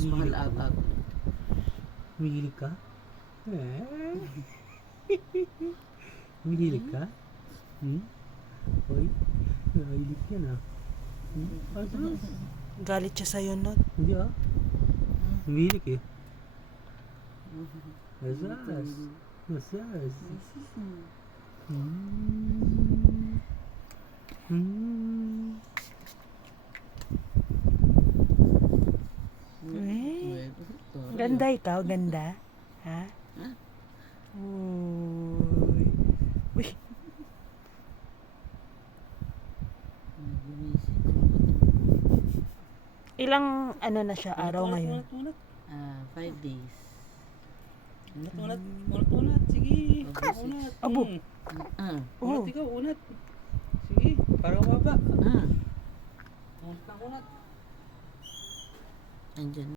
Mas mahal ata. Humihilig ka? Humihilig ka? Hoy, nahilig yan ah. Atras. Galit siya sa'yo, Not. Hindi ah. Humihilig eh. Masas. Masas. Ganda ikaw, ganda. Ha? Uy. Uy. Ilang ano na siya, araw ngayon? 5 days. Unat. Sige. Unat. Abo. Unat ikaw, unat. Sige, para mababa. Unat. Andyan.